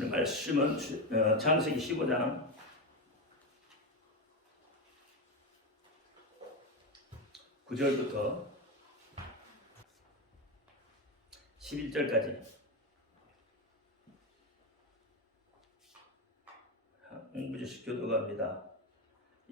오늘 말씀은 창세기 15장 9절부터 11절까지 홍부지식 교도가입니다.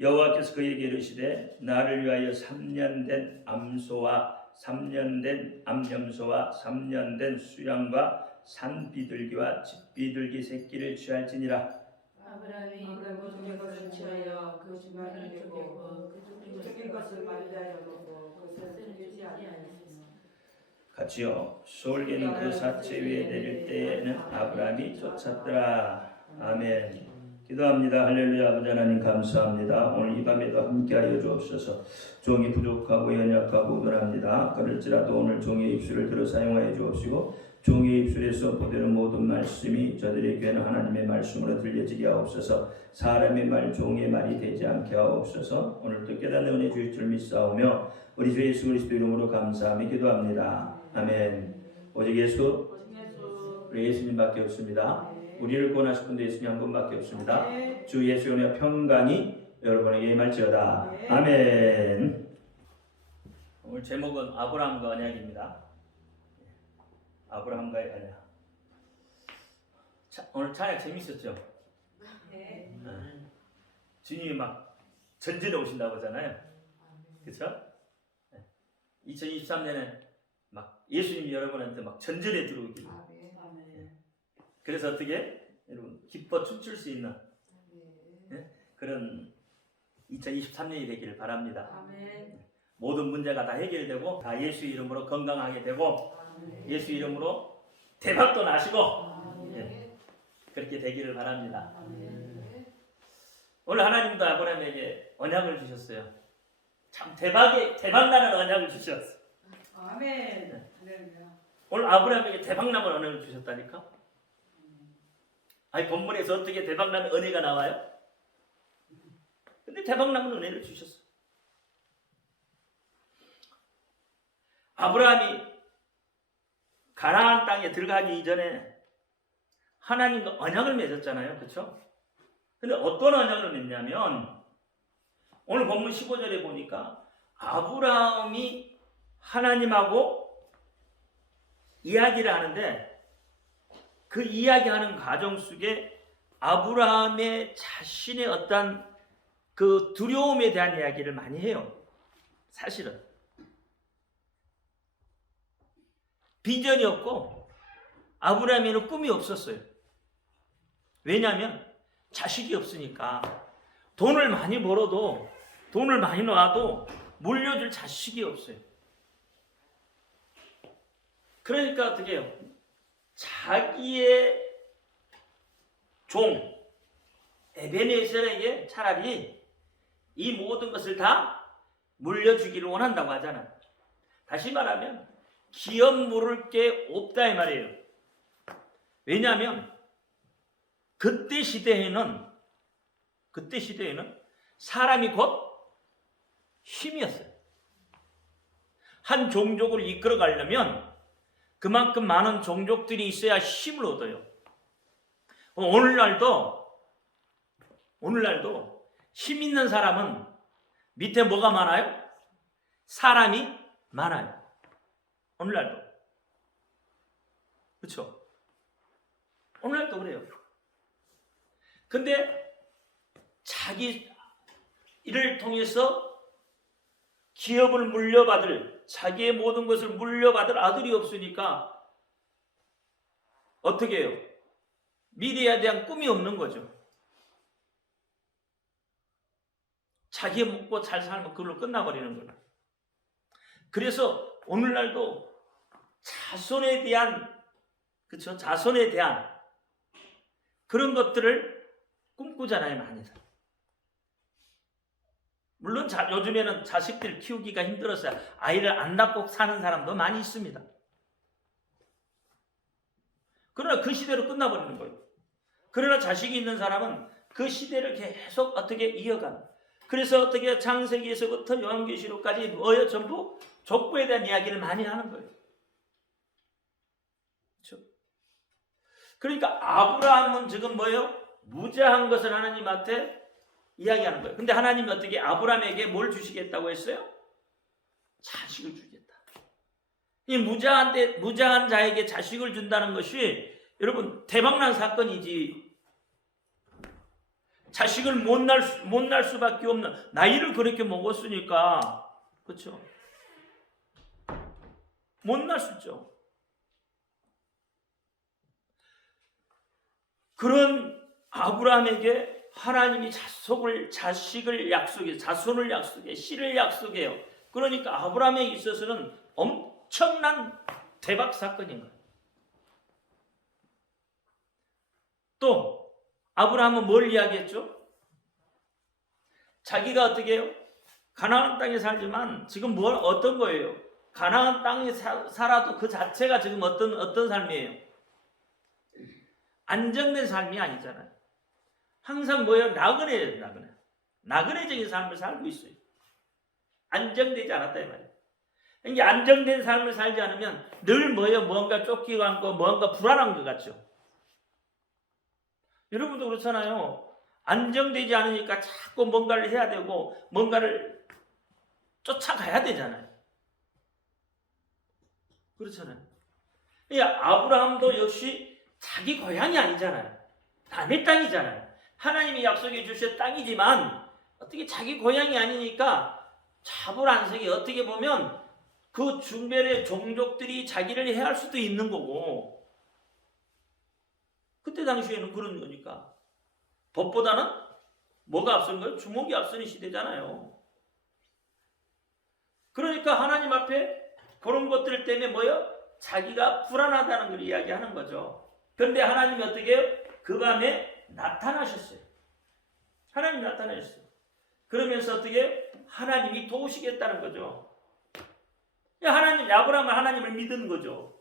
여호와께서 그에게 이르시되 나를 위하여 3년 된 암소와 3년 된 암염소와 3년 된 수양과 산비둘기와 집비둘기 새끼를 취할지니라. 아브라함이 그 죽일 것을 취하여 그 주말을 내고 그 죽일 것을 맞이하여 보고 그것을 죽이지 아니하였으며 같이요. 솔개는 그 사체 위에 내릴 때에는 아브라함이 쫓았더라. 아멘. 기도합니다. 할렐루야. 아버지 하나님 감사합니다. 오늘 이 밤에도 함께하여 주옵소서. 종이 부족하고 연약하고 우둔합니다. 그럴지라도 오늘 종의 입술을 들어 사용하여 주옵시고 종의 입술에서 보되는 모든 말씀이 저들에게는 하나님의 말씀으로 들려지게 하옵소서. 사람의 말, 종의 말이 되지 않게 하옵소서. 오늘도 깨닫는 은혜 주실 줄 믿사오며 우리 주 예수 그리스도 이름으로 감사하며 기도합니다. 아멘. 오직 예수, 우리 예수님밖에 없습니다. 우리를 구원하실 분도 예수님 한 분밖에 없습니다. 주 예수의 은혜와 평강이 여러분에게 임할지어다. 아멘. 오늘 제목은 아브라함과 언약입니다. 아브라함과의 언약. 오늘 찬양 재밌었죠? 네. 주님이 막 전진해 오신다고 하잖아요. 그렇죠? 2023년에 막 예수님이 여러분한테 막 전진해 들어오기를. 그래서 어떻게 여러분 기뻐 춤출 수 있는 그런 2023년이 되기를 바랍니다. 아멘. 모든 문제가 다 해결되고 다 예수 이름으로 건강하게 되고 예수 이름으로 대박도 나시고 그렇게 되기를 바랍니다. 오늘 하나님도 아브라함에게 언약을 주셨어요. 참 대박나는 언약을 주셨어요. 아멘. 오늘 아브라함에게 대박나는 언약을 주셨다니까. 아니 본문에서 어떻게 대박나는 은혜가 나와요? 근데 대박나는 은혜를 주셨어. 아브라함이 가나안 땅에 들어가기 이전에 하나님과 언약을 맺었잖아요. 그렇죠? 근데 어떤 언약을 맺냐면 오늘 본문 15절에 보니까 아브라함이 하나님하고 이야기를 하는데 그 이야기하는 과정 속에 아브라함의 자신의 어떤 그 두려움에 대한 이야기를 많이 해요. 사실은 비전이 없고 아브라함에는 꿈이 없었어요. 왜냐하면 자식이 없으니까 돈을 많이 벌어도 돈을 많이 놓아도 물려줄 자식이 없어요. 그러니까 어떻게 해요? 자기의 종 에베네셀에게 차라리 이 모든 것을 다 물려주기를 원한다고 하잖아요. 다시 말하면 기업 물을 게 없다 이 말이에요. 왜냐하면 그때 시대에는 사람이 곧 힘이었어요. 한 종족을 이끌어 가려면 그만큼 많은 종족들이 있어야 힘을 얻어요. 오늘날도 힘 있는 사람은 밑에 뭐가 많아요? 사람이 많아요. 오늘날도. 그렇죠? 오늘날도 그래요. 근데 자기 일을 통해서 기업을 물려받을 자기의 모든 것을 물려받을 아들이 없으니까 어떻게 해요? 미래에 대한 꿈이 없는 거죠. 자기 먹고 잘 살면 그걸로 끝나버리는 거예요. 그래서 오늘날도 자손에 대한 그런 것들을 꿈꾸잖아요, 많이들. 물론 요즘에는 자식들 키우기가 힘들어서 아이를 안 낳고 사는 사람도 많이 있습니다. 그러나 그 시대로 끝나버리는 거예요. 그러나 자식이 있는 사람은 그 시대를 계속 어떻게 이어가는. 그래서 어떻게 창세기에서부터 요한계시록까지 전부 족보에 대한 이야기를 많이 하는 거예요. 그렇죠? 그러니까 아브라함은 지금 뭐예요? 무자한 것을 하나님한테 이야기하는 거예요. 근데 하나님이 어떻게 아브라함에게 뭘 주시겠다고 했어요? 자식을 주겠다. 이 무자한 자에게 자식을 준다는 것이 여러분 대박난 사건이지. 자식을 못 날 수밖에 없는, 나이를 그렇게 먹었으니까, 그렇죠? 못 날 수 있죠. 그런 아브라함에게 하나님이 자식을 약속해, 자손을 약속해, 씨를 약속해요. 그러니까 아브라함에 있어서는 엄청난 대박 사건인 거예요. 또 아브라함은 뭘 이야기했죠? 자기가 어떻게 해요? 가나안 땅에 살지만 지금 어떤 거예요? 가나안 땅에 살아도 그 자체가 지금 어떤 삶이에요? 안정된 삶이 아니잖아요. 항상 뭐예요? 나그네적인 삶을 살고 있어요. 안정되지 않았다 이 말이에요. 이게 안정된 삶을 살지 않으면 늘 뭐예요? 뭔가 쫓기고 않고 뭔가 불안한 것 같죠. 여러분도 그렇잖아요. 안정되지 않으니까 자꾸 뭔가를 해야 되고 뭔가를 쫓아가야 되잖아요. 그렇잖아요. 아브라함도 역시 자기 고향이 아니잖아요. 남의 땅이잖아요. 하나님이 약속해 주신 땅이지만 어떻게 자기 고향이 아니니까 자불안성이 어떻게 보면 그 중별의 종족들이 자기를 해할 수도 있는 거고, 그때 당시에는 그런 거니까 법보다는 뭐가 앞선 거예요? 주목이 앞서는 시대잖아요. 그러니까 하나님 앞에 그런 것들 때문에 뭐예요? 자기가 불안하다는 걸 이야기하는 거죠. 그런데 하나님이 어떻게 해요? 그 밤에 나타나셨어요. 하나님이 나타나셨어요. 그러면서 어떻게 해요? 하나님이 도우시겠다는 거죠. 아브라함은 하나님을 믿은 거죠.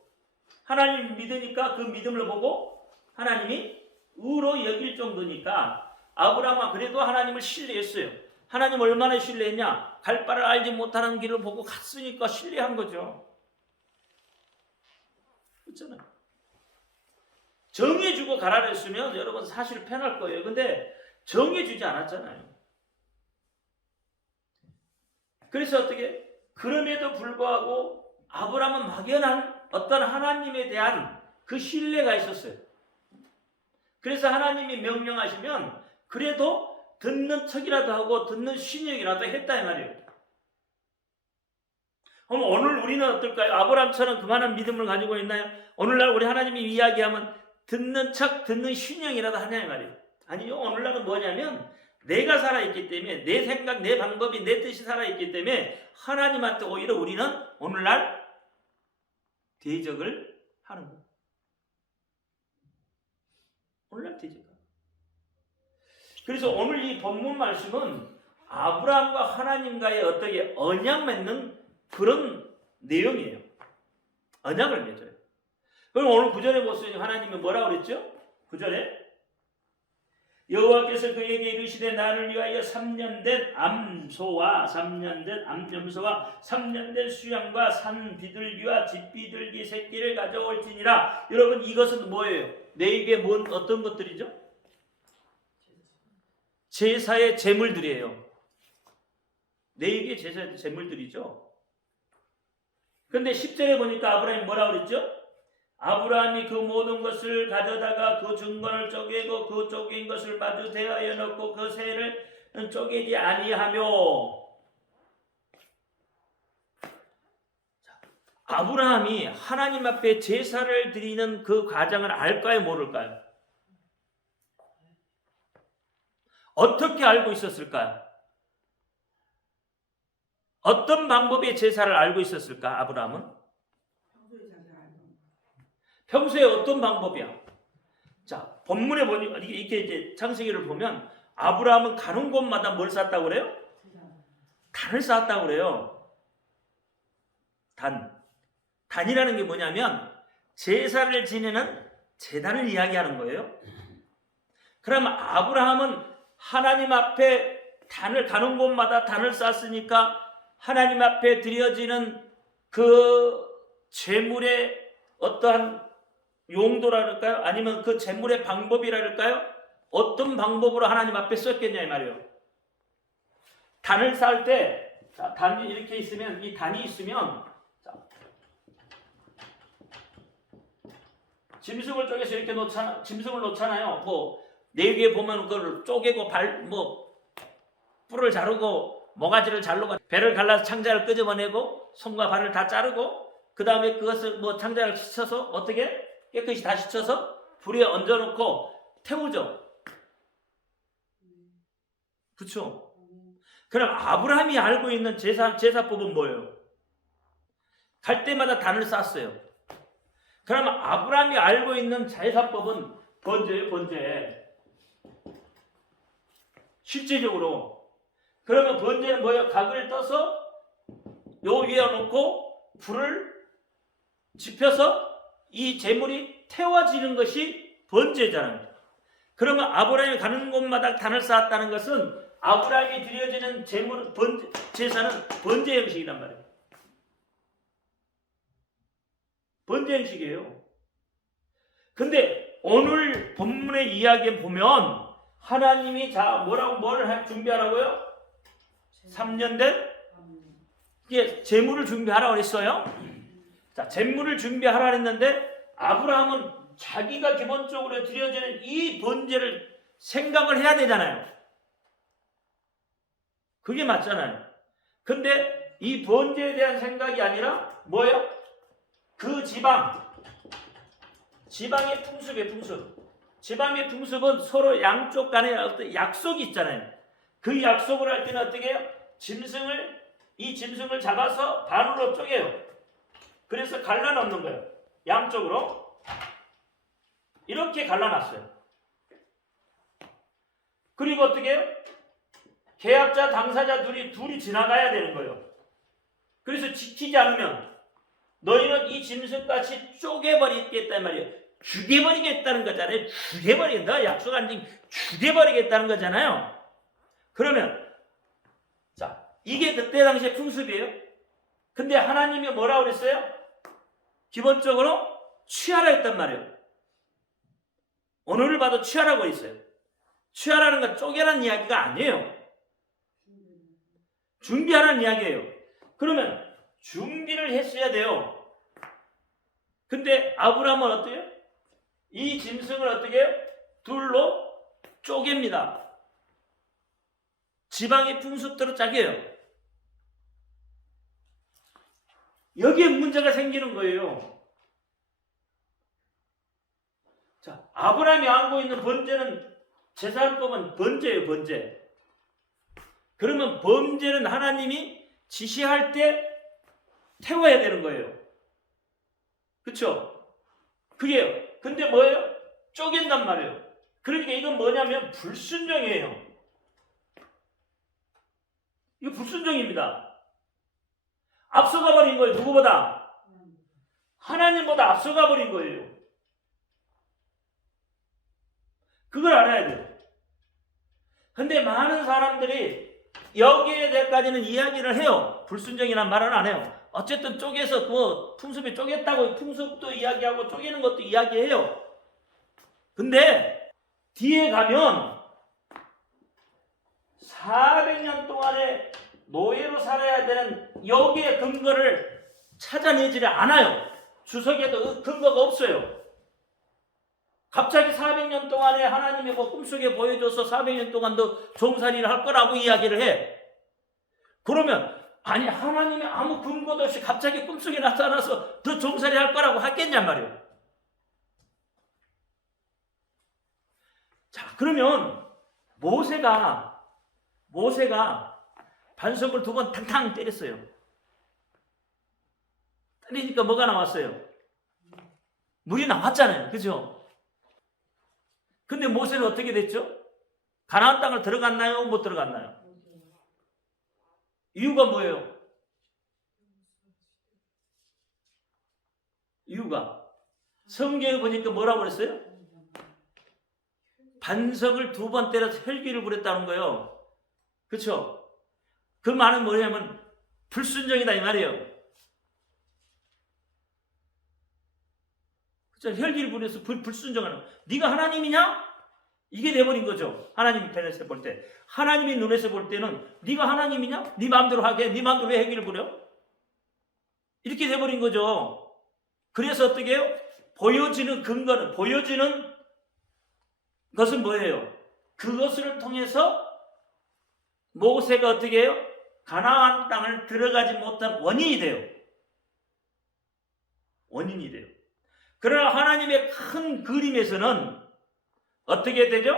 하나님을 믿으니까 그 믿음을 보고 하나님이 의로 여길 정도니까 아브라함은 그래도 하나님을 신뢰했어요. 하나님 얼마나 신뢰했냐? 갈 바를 알지 못하는 길을 보고 갔으니까 신뢰한 거죠. 그렇잖아요. 정해주고 가라 그랬으면 여러분 사실 편할 거예요. 근데 정해주지 않았잖아요. 그래서 어떻게? 그럼에도 불구하고 아브라함은 막연한 어떤 하나님에 대한 그 신뢰가 있었어요. 그래서 하나님이 명령하시면 그래도 듣는 척이라도 하고 듣는 신용이라도 했다 이 말이에요. 그럼 오늘 우리는 어떨까요? 아브라함처럼 그만한 믿음을 가지고 있나요? 오늘날 우리 하나님이 이야기하면 듣는 척, 듣는 신용이라도 하냐 이 말이에요. 아니요. 오늘날은 뭐냐면 내가 살아있기 때문에 내 생각, 내 방법이, 내 뜻이 살아있기 때문에 하나님한테 오히려 우리는 오늘날 대적을 하는 거예요. 오늘날 대적. 그래서 오늘 이 본문 말씀은 아브라함과 하나님과의 어떻게 언약 맺는 그런 내용이에요. 언약을 맺어요. 그럼 오늘 9절에 보시면 하나님이 뭐라고 그랬죠? 9절에 여호와께서 그에게 이르시되 나를 위하여 3년 된 암소와 3년 된 암염소와 3년 된 수양과 산 비둘기와 집 비둘기 새끼를 가져올지니라. 여러분 이것은 뭐예요? 내 입에 어떤 것들이죠? 제사의 제물들이에요. 내 입에 제사의 제물들이죠. 근데 10절에 보니까 아브라함이 뭐라고 그랬죠? 아브라함이 그 모든 것을 가져다가 그 증거를 쪼개고 그 쪼갠 것을 마주 대하여 놓고 그 새를 쪼개지 아니하며. 아브라함이 하나님 앞에 제사를 드리는 그 과정을 알까요? 모를까요? 어떻게 알고 있었을까요? 어떤 방법의 제사를 알고 있었을까? 아브라함은? 평소에 어떤 방법이야? 자, 본문에 보니까 이렇게 이제 창세기를 보면 아브라함은 가는 곳마다 뭘 쌓았다고 그래요? 단을 쌓았다고 그래요. 단이라는 게 뭐냐면 제사를 지내는 제단을 이야기하는 거예요. 그럼 아브라함은 하나님 앞에 가는 곳마다 단을 쌓았으니까 하나님 앞에 드려지는 그 제물의 어떠한 용도랄까요? 아니면 그 재물의 방법이랄까요? 어떤 방법으로 하나님 앞에 썼겠냐 이 말이에요. 단을 쌓을 때, 자, 단이 이렇게 있으면, 이 단이 있으면, 자, 짐승을 쪼개서 이렇게 짐승을 놓잖아요. 뭐, 내위에 보면 그걸 쪼개고 뿔을 자르고, 모가지를 자르고, 배를 갈라서 창자를 끄집어내고, 손과 발을 다 자르고, 그 다음에 그것을 창자를 씻어서, 어떻게? 깨끗이 다 씻어서, 불에 얹어놓고, 태우죠. 그쵸? 그럼 아브라함이 알고 있는 제사법은 뭐예요? 갈 때마다 단을 쌓았어요. 그럼 아브라함이 알고 있는 제사법은 번제예요, 번제. 실제적으로. 그러면 번제는 뭐예요? 각을 떠서 요 위에 놓고 불을 지펴서 이 제물이 태워지는 것이 번제잖아요. 그러면 아브라함이 가는 곳마다 단을 쌓았다는 것은 아브라함이 드려지는 제사는 번제 형식이란 말이에요. 번제 형식이에요. 근데 오늘 본문의 이야기에 보면 하나님이 뭘 준비하라고요? 3년 된 이게 제물을 준비하라고 그랬어요. 자, 제물을 준비하라 했는데 아브라함은 자기가 기본적으로 드려지는 이 번제를 생각을 해야 되잖아요. 그게 맞잖아요. 근데 이 번제에 대한 생각이 아니라 뭐예요? 그 지방의 풍습이에요, 풍습. 지방의 풍습은 서로 양쪽 간에 어떤 약속이 있잖아요. 그 약속을 할 때는 어떻게 해요? 이 짐승을 잡아서 반으로 쪼개요. 그래서 갈라놓는 거예요. 양쪽으로. 이렇게 갈라놨어요. 그리고 어떻게 해요? 계약자, 당사자 둘이 지나가야 되는 거예요. 그래서 지키지 않으면 너희는 이 짐승같이 쪼개버리겠다는 말이에요. 죽여버리겠다는 거잖아요. 죽여버리겠다. 약속한 징 죽여버리겠다는 거잖아요. 그러면 자, 이게 그때 당시의 풍습이에요. 근데 하나님이 뭐라고 그랬어요? 기본적으로 취하라 했단 말이에요. 오늘을 봐도 취하라고 했어요. 취하라는 건 쪼개라는 이야기가 아니에요. 준비하라는 이야기예요. 그러면 준비를 했어야 돼요. 근데 아브라함은 어때요? 이 짐승을 어떻게 해요? 둘로 쪼갭니다. 지방의 풍습대로 짜게요. 여기에 문제가 생기는 거예요. 자, 아브라함이 알고 있는 번제는 제사법은 번제예요, 번제. 그러면 번제는 하나님이 지시할 때 태워야 되는 거예요. 그렇죠? 그게요. 근데 뭐예요? 쪼갠단 말이에요. 그러니까 이건 뭐냐면 불순종이에요. 이거 불순종입니다. 앞서가 버린 거예요. 누구보다? 하나님보다 앞서가 버린 거예요. 그걸 알아야 돼요. 근데 많은 사람들이 여기에 대해서까지는 이야기를 해요. 불순종이란 말은 안 해요. 어쨌든 쪼개서 풍습이 쪼갰다고 풍습도 이야기하고 쪼개는 것도 이야기해요. 근데 뒤에 가면 400년 동안에 노예로 살아야 되는 여기에 근거를 찾아내지를 않아요. 주석에도 근거가 없어요. 갑자기 400년 동안에 하나님이 꿈속에 보여줘서 400년 동안 너 종살이를 할 거라고 이야기를 해. 그러면 아니 하나님이 아무 근거도 없이 갑자기 꿈속에 나타나서 너 종살이 할 거라고 하겠냔 말이에요. 자, 그러면 모세가 반석을 2번 탕탕 때렸어요. 때리니까 뭐가 나왔어요? 물이 나왔잖아요. 그죠? 근데 모세는 어떻게 됐죠? 가나안 땅을 들어갔나요? 못 들어갔나요? 이유가 뭐예요? 이유가 성경에 보니까 뭐라고 그랬어요? 반석을 2번 때려서 혈기를 부렸다는 거예요. 그렇죠? 그 말은 뭐냐면 불순종이다 이 말이에요. 그렇죠? 혈기를 부려서 불순종하는 거. 네가 하나님이냐? 이게 돼버린 거죠. 하나님 편에서 볼 때. 하나님의 눈에서 볼 때는 네가 하나님이냐? 네 마음대로 하게. 네 마음대로 왜 혈기를 부려? 이렇게 돼버린 거죠. 그래서 어떻게 해요? 보여지는 근거는, 보여지는 것은 뭐예요? 그것을 통해서 모세가 어떻게 해요? 가나안 땅을 들어가지 못한 원인이 돼요. 원인이 돼요. 그러나 하나님의 큰 그림에서는 어떻게 되죠?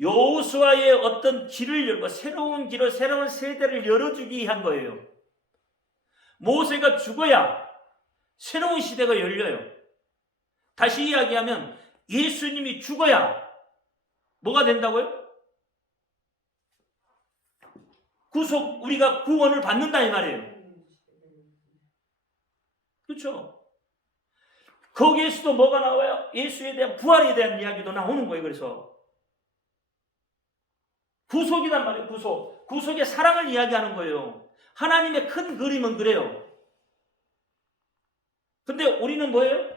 여호수아의 어떤 길을 열고 새로운 길을, 새로운 세대를 열어주기 위한 거예요. 모세가 죽어야 새로운 시대가 열려요. 다시 이야기하면 예수님이 죽어야 뭐가 된다고요? 우리가 구원을 받는다 이 말이에요. 그렇죠? 거기에서도 뭐가 나와요? 예수에 대한 부활에 대한 이야기도 나오는 거예요. 그래서 구속이란 말이에요. 구속의 사랑을 이야기하는 거예요. 하나님의 큰 그림은 그래요. 근데 우리는 뭐예요?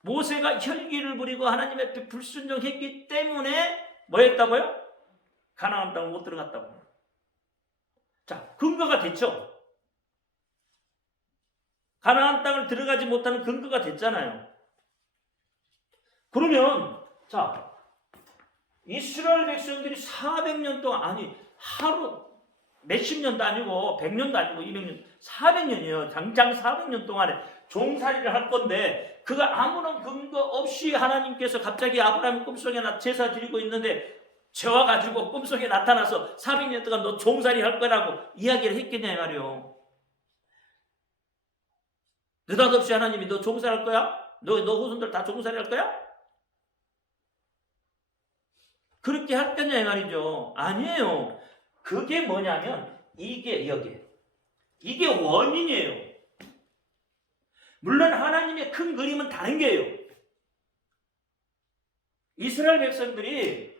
모세가 혈기를 부리고 하나님의 앞에 불순종했기 때문에 뭐 했다고요? 가나안 땅을 못 들어갔다고. 자, 근거가 됐죠. 가나안 땅을 들어가지 못하는 근거가 됐잖아요. 그러면 자, 이스라엘 백성들이 400년 동안, 아니 하루 몇십 년도 아니고 100년도 아니고 200년, 400년이에요. 당장 400년 동안에 종살이를 할 건데 그가 아무런 근거 없이 하나님께서 갑자기 아브라함 꿈속에 제사 드리고 있는데 죄와 가지고 꿈속에 나타나서 400년 동안 너 종살이 할 거라고 이야기를 했겠냐 이 말이요. 느닷없이 하나님이 너 종살이 할 거야? 너 후손들 다 종살이 할 거야? 그렇게 할 거냐 이 말이죠. 아니에요. 그게 뭐냐면 이게 원인이에요. 물론 하나님의 큰 그림은 다른 게예요. 이스라엘 백성들이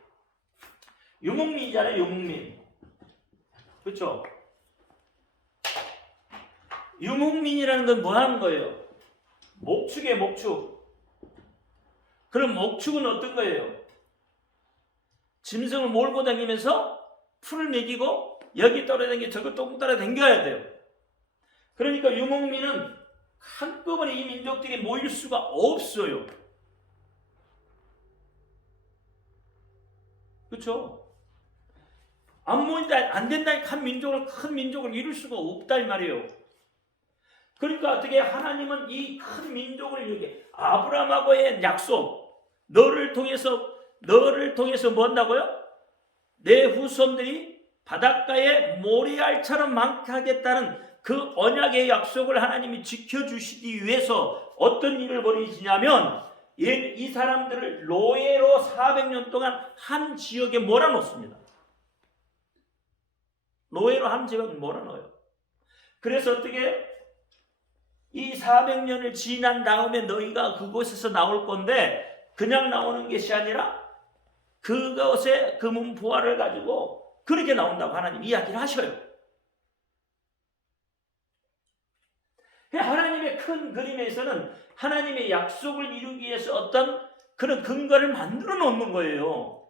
유목민이잖아요. 유목민. 그렇죠? 유목민이라는 건 뭐 하는 거예요? 목축이에요. 목축. 그럼 목축은 어떤 거예요? 짐승을 몰고 다니면서 풀을 먹이고 여기 떨어다니고 저기 똥 따라다녀야 돼요. 그러니까 유목민은 한꺼번에 이 민족들이 모일 수가 없어요. 그렇죠? 안 모인다, 안 된다니까 큰 민족을 이룰 수가 없다 이 말이에요. 그러니까 어떻게 하나님은 이 큰 민족을 이루게 아브라함하고의 약속, 너를 통해서 뭐 한다고요? 내 후손들이 바닷가에 모리알처럼 많게 하겠다는 그 언약의 약속을 하나님이 지켜주시기 위해서 어떤 일을 벌이시냐면 이 사람들을 노예로 400년 동안 한 지역에 몰아놓습니다. 노예로 한 지역에 몰아넣어요. 그래서 어떻게 이 400년을 지난 다음에 너희가 그곳에서 나올 건데 그냥 나오는 것이 아니라 그것의 금은 부활을 가지고 그렇게 나온다고 하나님 이야기를 하셔요. 하나님의 큰 그림에서는 하나님의 약속을 이루기 위해서 어떤 그런 근거를 만들어 놓는 거예요.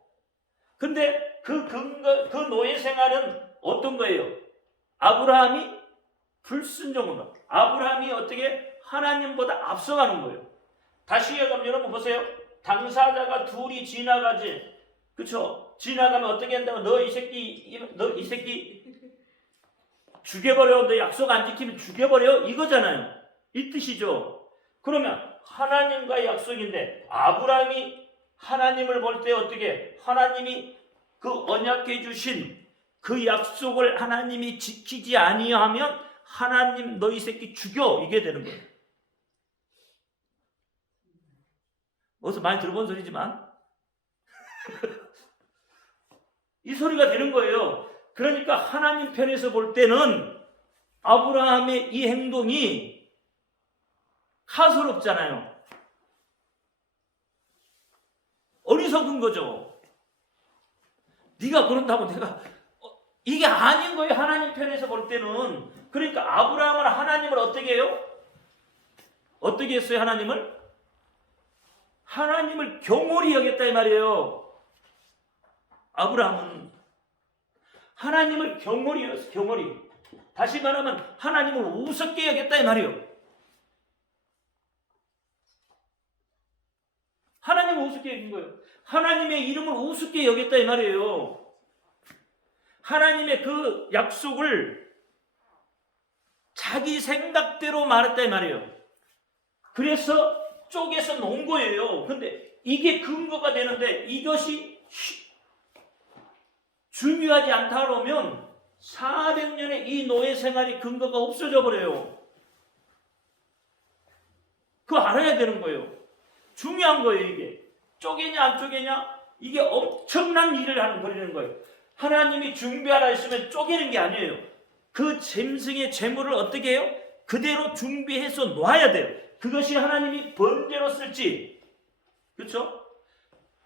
근데 그 근거, 그 노예 생활은 어떤 거예요? 아브라함이 불순종한 거. 아브라함이 어떻게 하나님보다 앞서가는 거예요. 다시 얘기하면 여러분 보세요. 당사자가 둘이 지나가지. 그렇죠? 지나가면 어떻게 한다고? 너 이 새끼 죽여버려. 너 약속 안 지키면 죽여버려. 이거잖아요. 이 뜻이죠. 그러면 하나님과의 약속인데 아브라함이 하나님을 볼 때 어떻게 하나님이 그 언약해 주신 그 약속을 하나님이 지키지 아니하면 하나님 너 이 새끼 죽여. 이게 되는 거예요. 어디서 많이 들어본 소리지만 이 소리가 되는 거예요. 그러니까 하나님 편에서 볼 때는 아브라함의 이 행동이 가소롭잖아요. 어리석은 거죠. 네가 그런다고 내가 이게 아닌 거예요. 하나님 편에서 볼 때는. 그러니까 아브라함은 하나님을 어떻게 해요? 어떻게 했어요? 하나님을 경홀히 여겼다 이 말이에요. 아브라함은 하나님을 경홀히 여겼어요. 경홀히. 다시 말하면 하나님을 우습게 여겼다 이 말이에요. 하나님을 우습게 여긴 거예요. 하나님의 이름을 우습게 여겼다 이 말이에요. 하나님의 그 약속을 자기 생각대로 말했다 이 말이에요. 그래서 쪼개서 놓은 거예요. 근데 이게 근거가 되는데 이것이 중요하지 않다 그러면 400년의 이 노예 생활이 근거가 없어져 버려요. 그거 알아야 되는 거예요. 중요한 거예요. 이게 쪼개냐 안 쪼개냐 이게 엄청난 일을 하는 거라는 거예요. 하나님이 준비하라 했으면 쪼개는 게 아니에요. 그 짐승의 재물을 어떻게 해요? 그대로 준비해서 놔야 돼요. 그것이 하나님이 번제로 쓸지, 그렇죠?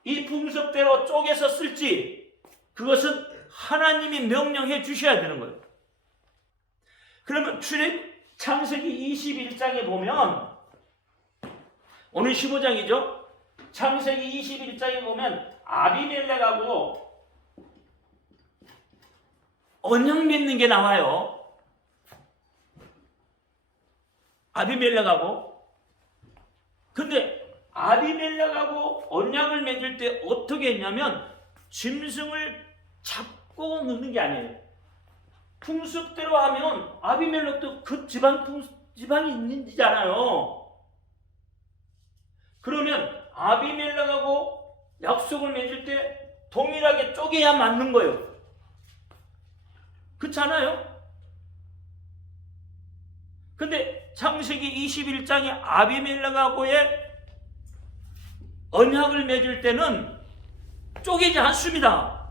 이 풍습대로 쪼개서 쓸지, 그것은 하나님이 명령해 주셔야 되는 거예요. 그러면 창세기 21장에 보면 오늘 15장이죠. 창세기 21장에 보면 아비멜렉하고 언약 맺는 게 나와요. 아비멜렉하고. 근데 아비멜렉하고 언약을 맺을 때 어떻게 했냐면 짐승을 잡고 넣는 게 아니에요. 풍습대로 하면 아비멜렉도 그 지방이 있는지잖아요. 그러면 아비멜렉하고 약속을 맺을 때 동일하게 쪼개야 맞는 거예요. 그렇지 않아요? 근데 창세기 21장에 아비멜렉하고의 언약을 맺을 때는 쪼개지 않습니다.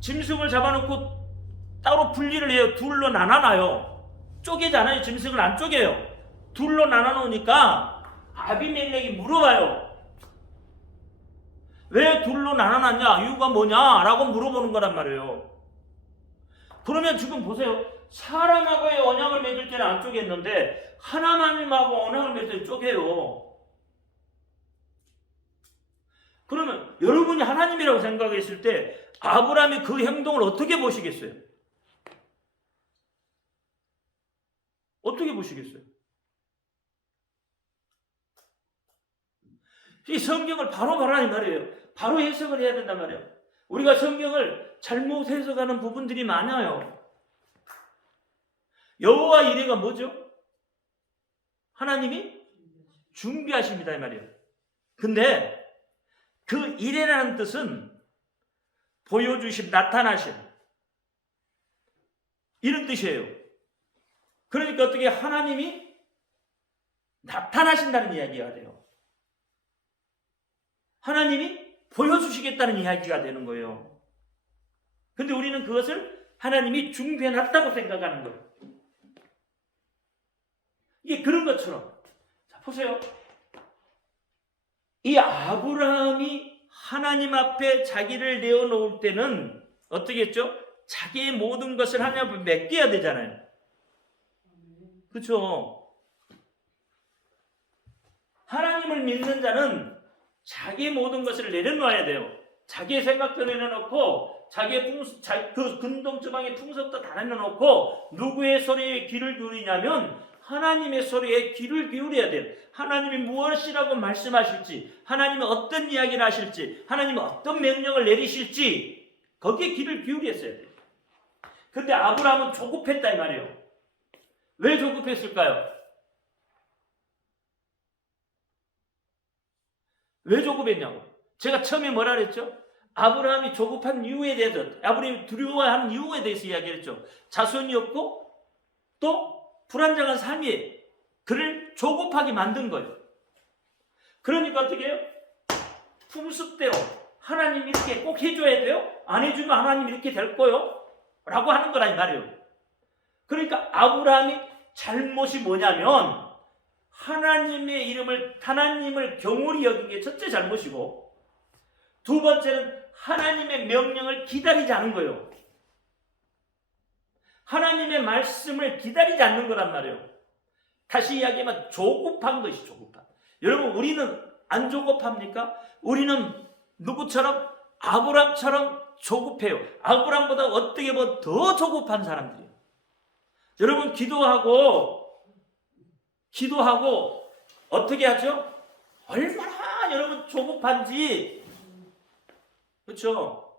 짐승을 잡아놓고 따로 분리를 해요. 둘로 나눠놔요. 쪼개지 않아요. 짐승을 안 쪼개요. 둘로 나눠놓으니까 아비멜렉이 물어봐요. 왜 둘로 나눠놨냐? 이유가 뭐냐? 라고 물어보는 거란 말이에요. 그러면 지금 보세요. 사람하고의 언약을 맺을 때는 안 쪼갰는데 하나님하고 언약을 맺을 때는 쪼개요. 그러면 여러분이 하나님이라고 생각했을 때 아브라함이 그 행동을 어떻게 보시겠어요? 어떻게 보시겠어요? 이 성경을 바로 말하는 말이에요. 바로 해석을 해야 된단 말이에요. 우리가 성경을 잘못 해석하는 부분들이 많아요. 여호와 이레가 뭐죠? 하나님이 준비하십니다 이 말이에요. 근데 그 이레라는 뜻은 보여주심, 나타나심 이런 뜻이에요. 그러니까 어떻게 하나님이 나타나신다는 이야기가 돼요. 하나님이 보여주시겠다는 이야기가 되는 거예요. 근데 우리는 그것을 하나님이 준비해놨다고 생각하는 거예요. 이게 그런 것처럼. 자, 보세요. 이 아브라함이 하나님 앞에 자기를 내어놓을 때는 어떻게 했죠? 자기의 모든 것을 하나님 앞에 맡겨야 되잖아요. 그렇죠? 하나님을 믿는 자는 자기의 모든 것을 내려놓아야 돼요. 자기의 생각도 내려놓고 자기의 그 근동지방의 풍속도 다 내려놓고 누구의 소리에 귀를 기울이냐면 하나님의 소리에 귀를 기울여야 돼요. 하나님이 무엇이라고 말씀하실지, 하나님이 어떤 이야기를 하실지, 하나님이 어떤 명령을 내리실지 거기에 귀를 기울였어야 돼요. 근데 아브라함은 조급했다 이 말이에요. 왜 조급했을까요? 왜 조급했냐고. 제가 처음에 뭐라 그랬죠? 아브라함이 조급한 이유에 대해서, 아브라함이 두려워하는 이유에 대해서 이야기를 했죠. 자손이 없고 또 불안정한 삶이 그를 조급하게 만든 거예요. 그러니까 어떻게 해요? 풍습대로 하나님이 이렇게 꼭 해줘야 돼요? 안 해주면 하나님이 이렇게 될 거요? 라고 하는 거라 이 말이에요. 그러니까 아브라함이 잘못이 뭐냐면 하나님을 경홀히 여긴 게 첫째 잘못이고, 두 번째는 하나님의 명령을 기다리지 않은 거예요. 하나님의 말씀을 기다리지 않는 거란 말이에요. 다시 이야기하면 조급한 것이 조급한. 여러분 우리는 안 조급합니까? 우리는 누구처럼? 아브람처럼 조급해요. 아브람보다 어떻게 보면 더 조급한 사람들이에요. 여러분 기도하고 어떻게 하죠? 얼마나 여러분 조급한지. 그렇죠?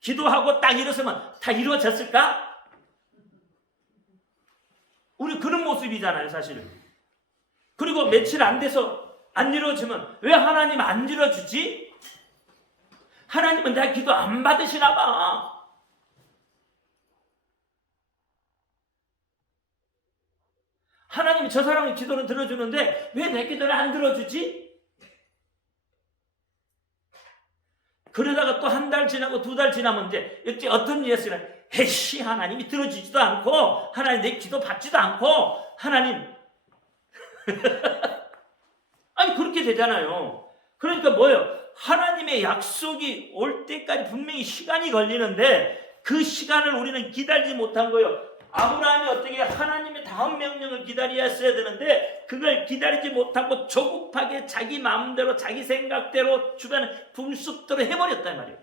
기도하고 딱 일어서면 다 이루어졌을까? 우리 그런 모습이잖아요, 사실. 그리고 며칠 안 돼서 안 이루어지면 왜 하나님 안 이루어주지? 하나님은 내 기도 안 받으시나 봐. 하나님이 저 사람의 기도는 들어주는데 왜 내 기도를 안 들어주지? 그러다가 또 한 달 지나고 2달 지나면 이제 어떤 예수는 에이씨 하나님이 들어주지도 않고 하나님 내 기도 받지도 않고 하나님 아니 그렇게 되잖아요. 그러니까 뭐예요? 하나님의 약속이 올 때까지 분명히 시간이 걸리는데 그 시간을 우리는 기다리지 못한 거예요. 아브라함이 어떻게 하나님의 다음 명령을 기다려야 했어야 되는데 그걸 기다리지 못하고 조급하게 자기 마음대로 자기 생각대로 주변에 분습대로 해버렸단 말이에요.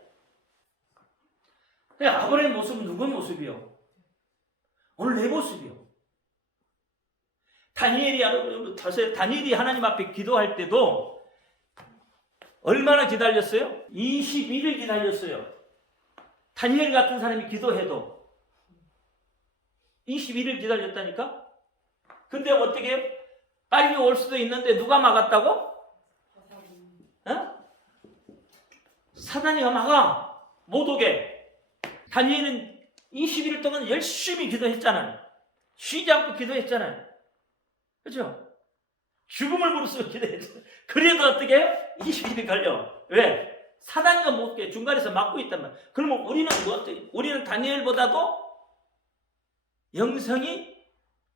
아브라함의 모습은 누구 모습이요? 오늘 내 모습이요. 다니엘이 하나님 앞에 기도할 때도 얼마나 기다렸어요? 21일 기다렸어요. 다니엘 같은 사람이 기도해도 21일 기다렸다니까? 근데 어떻게 해요? 빨리 올 수도 있는데 누가 막았다고? 어? 사단이가 막아. 못 오게. 다니엘은 21일 동안 열심히 기도했잖아요. 쉬지 않고 기도했잖아요. 그렇죠? 죽음을 무릅쓰고 기도했잖아요. 그래도 어떻게 해요? 21일이 걸려. 왜? 사단이가 못 오게 중간에서 막고 있단 말이에요. 그러면 우리는 다니엘보다도 영성이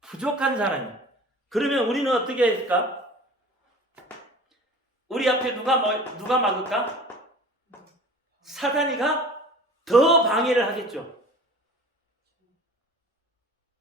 부족한 사람이에요. 그러면 우리는 어떻게 할까? 우리 앞에 누가 막을까? 사단이가 더 방해를 하겠죠.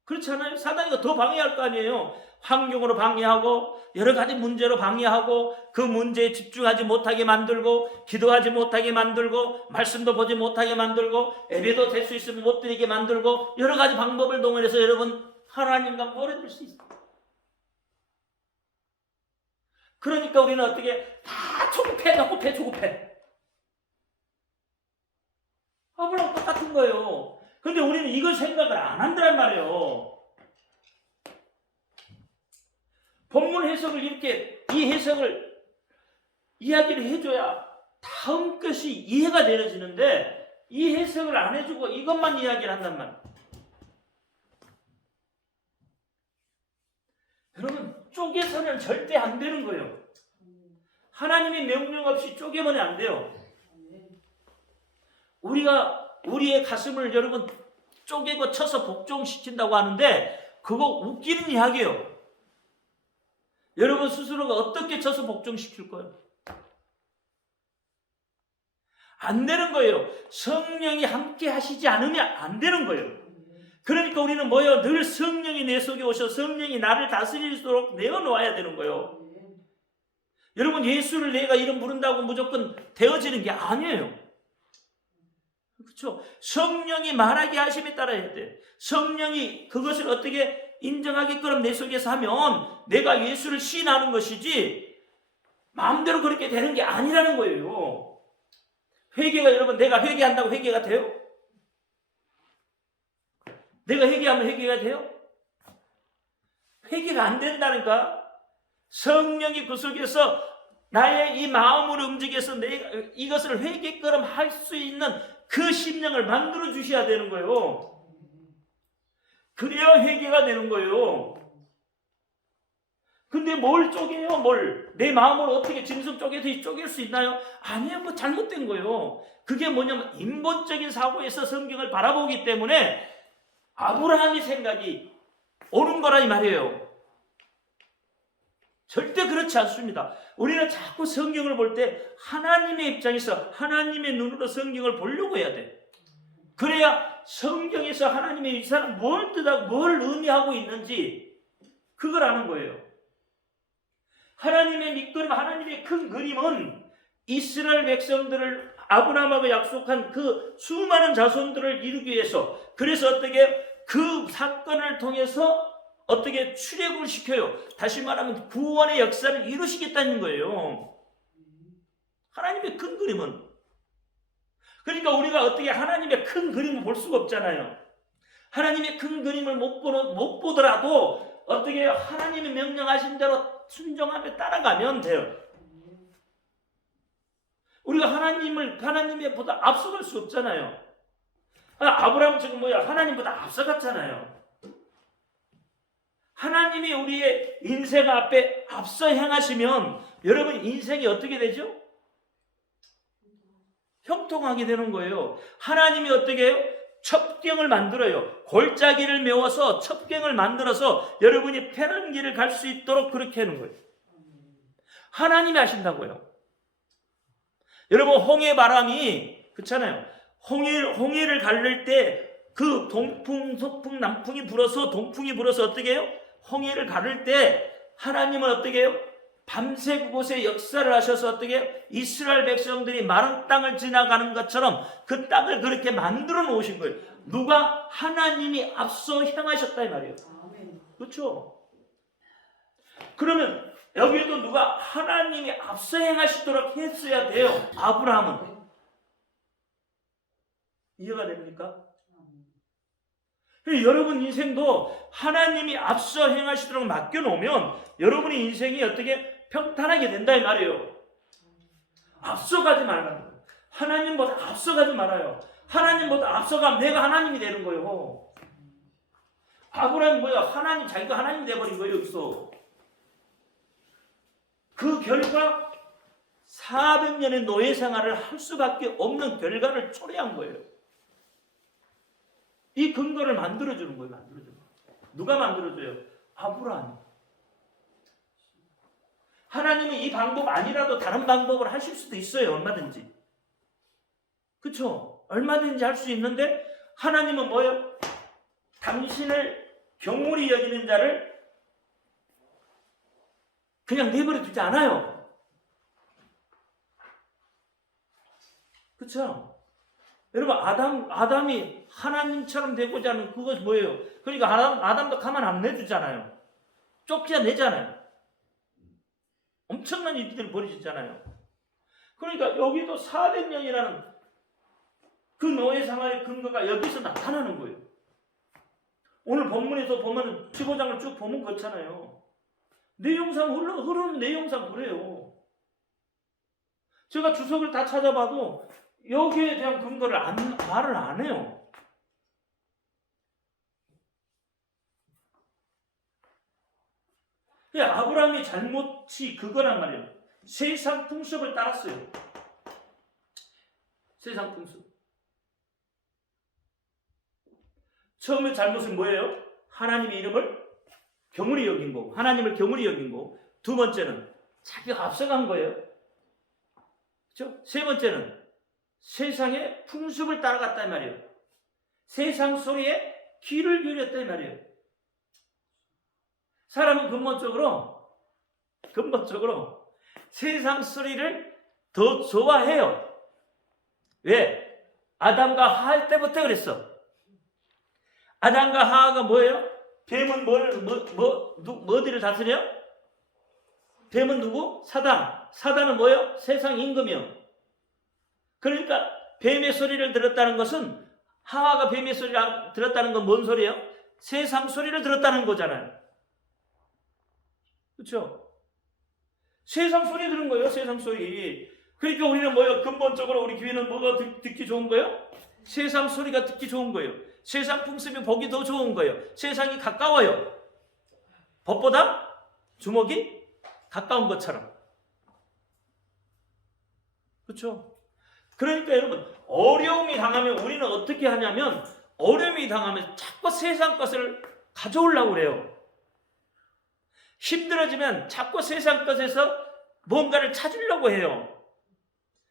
그렇지 않아요? 사단이가 더 방해할 거 아니에요. 환경으로 방해하고 여러 가지 문제로 방해하고 그 문제에 집중하지 못하게 만들고 기도하지 못하게 만들고 말씀도 보지 못하게 만들고 예배도 될 수 있으면 못 드리게 만들고 여러 가지 방법을 동원해서 여러분 하나님과 멀어질 수 있어요. 그러니까 우리는 어떻게 다 조급해. 아브라함 똑같은 거예요. 근데 우리는 이걸 생각을 안 한단 말이에요. 본문 해석을 이 해석을 이야기를 해줘야 다음 것이 이해가 되어지는데 이 해석을 안 해주고 이것만 이야기를 한단 말이에요. 여러분 쪼개서는 절대 안 되는 거예요. 하나님의 명령 없이 쪼개면 안 돼요. 우리가 우리의 가슴을 여러분 쪼개고 쳐서 복종시킨다고 하는데 그거 웃기는 이야기예요. 여러분 스스로가 어떻게 쳐서 복종시킬 거예요? 안 되는 거예요. 성령이 함께 하시지 않으면 안 되는 거예요. 그러니까 우리는 뭐예요? 늘 성령이 내 속에 오셔 성령이 나를 다스리도록 내어놓아야 되는 거예요. 여러분 예수를 내가 이름 부른다고 무조건 되어지는 게 아니에요. 그렇죠? 성령이 말하게 하심에 따라 해야 돼. 성령이 그것을 어떻게 인정하게끔 내 속에서 하면 내가 예수를 시인하는 것이지 마음대로 그렇게 되는 게 아니라는 거예요. 회개가 여러분 내가 회개한다고 회개가 돼요? 내가 회개하면 회개가 돼요? 회개가 안 된다니까. 성령이 그 속에서 나의 이 마음을 움직여서 내가 이것을 회개처럼 할 수 있는 그 심령을 만들어 주셔야 되는 거예요. 그래야 회개가 되는 거예요. 근데 뭘 쪼개요? 내 마음을 어떻게 짐승 쪼개듯이 쪼갤 수 있나요? 아니에요. 뭐 잘못된 거예요. 그게 뭐냐면 인본적인 사고에서 성경을 바라보기 때문에 아브라함의 생각이 옳은 거라 이 말이에요. 절대 그렇지 않습니다. 우리는 자꾸 성경을 볼 때 하나님의 입장에서 하나님의 눈으로 성경을 보려고 해야 돼. 그래야 성경에서 하나님의 이 사람 뭘 뜻하고 뭘 의미하고 있는지 그걸 아는 거예요. 하나님의 밑그림, 하나님의 큰 그림은 이스라엘 백성들을 아브라함하고 약속한 그 수많은 자손들을 이루기 위해서, 그래서 어떻게 그 사건을 통해서 어떻게 출애굽을 시켜요. 다시 말하면 구원의 역사를 이루시겠다는 거예요. 하나님의 큰 그림은. 그러니까 우리가 어떻게 하나님의 큰 그림을 볼 수가 없잖아요. 하나님의 큰 그림을 못 보더라도 어떻게 하나님이 명령하신 대로 순종하며 따라가면 돼요. 우리가 하나님보다 앞서갈 수 없잖아요. 아브라함은 지금 하나님보다 앞서갔잖아요. 하나님이 우리의 인생 앞에 앞서 행하시면 여러분 인생이 어떻게 되죠? 형통하게 되는 거예요. 하나님이 어떻게 해요? 첩경을 만들어요. 골짜기를 메워서 첩경을 만들어서 여러분이 편한 길을 갈 수 있도록 그렇게 하는 거예요. 하나님이 하신다고요. 여러분 홍해 바람이 그렇잖아요. 홍해를 가를 때 그 동풍, 서풍, 남풍이 불어서 동풍이 불어서 어떻게 해요? 홍해를 가를 때 하나님은 어떻게 해요? 밤새 그곳에 역사를 하셔서 어떻게 해요? 이스라엘 백성들이 마른 땅을 지나가는 것처럼 그 땅을 그렇게 만들어 놓으신 거예요. 누가? 하나님이 앞서 향하셨다 이 말이에요. 그렇죠? 그러면 여기에도 누가 하나님이 앞서 행하시도록 했어야 돼요. 아브라함은. 이해가 됩니까? 여러분 인생도 하나님이 앞서 행하시도록 맡겨놓으면 여러분의 인생이 어떻게 평탄하게 된다 이 말이에요. 앞서가지 말라는 거예요. 하나님보다 앞서가지 말아요. 하나님보다 앞서가면 내가 하나님이 되는 거예요. 아브라함이 하나님, 자기가 하나님 돼버린 거예요. 여기서. 그 결과 400년의 노예 생활을 할 수밖에 없는 결과를 초래한 거예요. 이 근거를 만들어주는 거예요. 누가 만들어줘요? 아브라함이. 하나님은 이 방법 아니라도 다른 방법을 하실 수도 있어요. 얼마든지. 그렇죠? 얼마든지 할 수 있는데 하나님은 뭐예요? 당신을 경홀히 여기는 자를 그냥 내버려 두지 않아요. 그렇죠? 여러분 아담이 하나님처럼 되고자 하는 그것이 뭐예요? 그러니까 아담도 가만 안 내주잖아요. 쫓겨내잖아요. 엄청난 일들을 벌이셨잖아요. 그러니까 여기도 400년이라는 그 노예 생활의 근거가 여기서 나타나는 거예요. 오늘 본문에서 보면 15장을 쭉 보면 그렇잖아요. 내용상 흐르는 내용상 그래요. 제가 주석을 다 찾아봐도 여기에 대한 근거를 말을 안 해요. 아브라함의 잘못이 그거란 말이에요. 세상 풍습을 따랐어요. 세상 풍습. 처음에 잘못은 뭐예요? 하나님의 이름을 경홀히 여긴 거고, 하나님을 경홀히 여긴 거고, 두 번째는 자기가 앞서간 거예요. 그렇죠? 세 번째는 세상의 풍습을 따라갔단 말이에요. 세상 소리에 귀를 기울였단 말이에요. 사람은 근본적으로 세상 소리를 더 좋아해요. 왜? 아담과 하하 할 때부터 그랬어. 아담과 하하가 뭐예요? 뱀은 어디를 다스려? 뱀은 누구? 사단. 사단은 뭐예요? 세상 임금이요. 그러니까 뱀의 소리를 들었다는 것은, 하와가 뱀의 소리를 들었다는 건 뭔 소리예요? 세상 소리를 들었다는 거잖아요. 그렇죠? 세상 소리 들은 거예요. 세상 소리. 그러니까 우리는 뭐예요? 근본적으로 우리 귀에는 뭐가 듣기 좋은 거예요? 세상 소리가 듣기 좋은 거예요. 세상 풍습이 보기 더 좋은 거예요. 세상이 가까워요. 법보다 주먹이 가까운 것처럼. 그렇죠? 그러니까 여러분, 어려움이 당하면 우리는 어떻게 하냐면, 어려움이 당하면 자꾸 세상 것을 가져오려고 그래요. 힘들어지면 자꾸 세상 것에서 뭔가를 찾으려고 해요.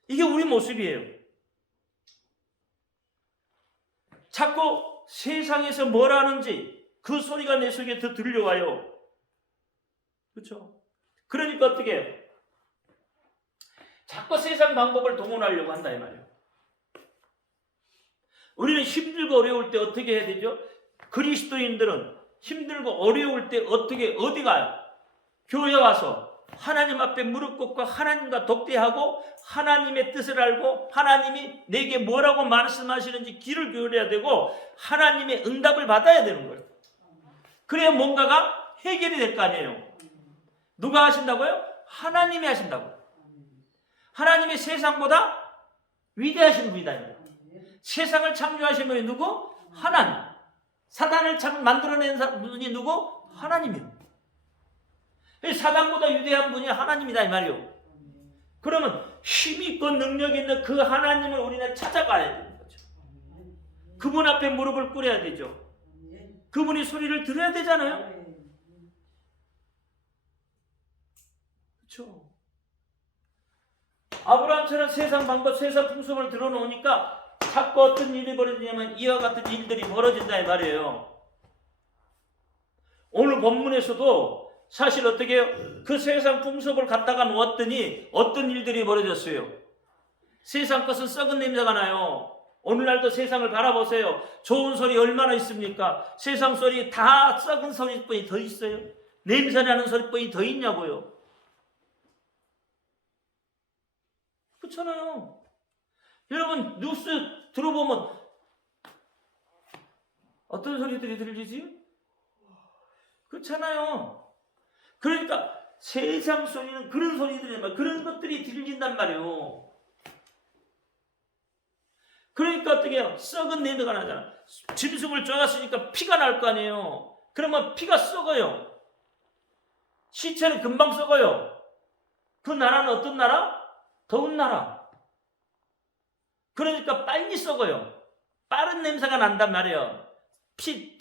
이게 우리 모습이에요. 자꾸 세상에서 뭘 하는지 그 소리가 내 속에 더 들려와요. 그렇죠? 그러니까 어떻게 해요? 자꾸 세상 방법을 동원하려고 한다 이 말이에요. 우리는 힘들고 어려울 때 어떻게 해야 되죠? 그리스도인들은 힘들고 어려울 때 어디 가요? 교회 와서 하나님 앞에 무릎 꿇고 하나님과 독대하고 하나님의 뜻을 알고 하나님이 내게 뭐라고 말씀하시는지 귀를 기울여야 되고 하나님의 응답을 받아야 되는 거예요. 그래야 뭔가가 해결이 될 거 아니에요. 누가 하신다고요? 하나님이 하신다고. 하나님이 세상보다 위대하신 분이다. 세상을 창조하신 분이 누구? 하나님. 사단을 만들어낸 분이 누구? 하나님이요. 사단보다 위대한 분이 하나님이다 이 말이요. 그러면 힘있고 능력 있는 그 하나님을 우리는 찾아가야 되는 거죠. 그분 앞에 무릎을 꿇어야 되죠. 그분이 소리를 들어야 되잖아요. 그렇죠. 아브라함처럼 세상 방법, 세상 풍습을 들어놓으니까 자꾸 어떤 일이 벌어지냐면 이와 같은 일들이 벌어진다 이 말이에요. 오늘 본문에서도 사실 어떻게 해요? 그 세상 풍습을 갖다가 놓았더니 어떤 일들이 벌어졌어요. 세상 것은 썩은 냄새가 나요. 오늘날도 세상을 바라보세요. 좋은 소리 얼마나 있습니까? 세상 소리 다 썩은 소리뿐이 더 있어요. 냄새나는 소리뿐이 더 있냐고요. 그렇잖아요. 여러분 뉴스 들어보면 어떤 소리들이 들리지? 그렇잖아요. 그러니까 세상 소리는 그런 소리들이 그런 것들이 들린단 말이에요. 그러니까 어떻게 해요? 썩은 냄새가 나잖아. 짐승을 쪼갔으니까 피가 날 거 아니에요. 그러면 피가 썩어요. 시체는 금방 썩어요. 그 나라는 어떤 나라? 더운 나라. 그러니까 빨리 썩어요. 빠른 냄새가 난단 말이에요.